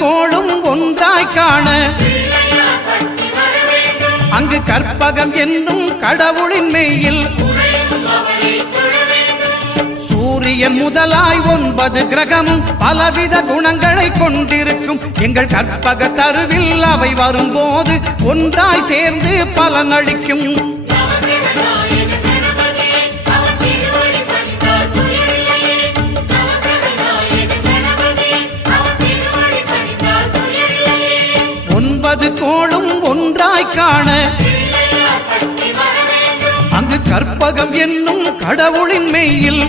கோளும் ஒன்றாய் காண அங்கு கற்பகம் என்னும் கடவுளின் மெய்யில் சூரியன் முதலாய் 9 கிரகமும் பலவித குணங்களை கொண்டிருக்கும் எங்கள் கற்பக தருவில் அவை வரும்போது ஒன்றாய் சேர்ந்து பலனளிக்கும். கோளும் ஒன்றாய் காண அங்கு கற்பகம் என்னும் கடவுளின் மெய்யில்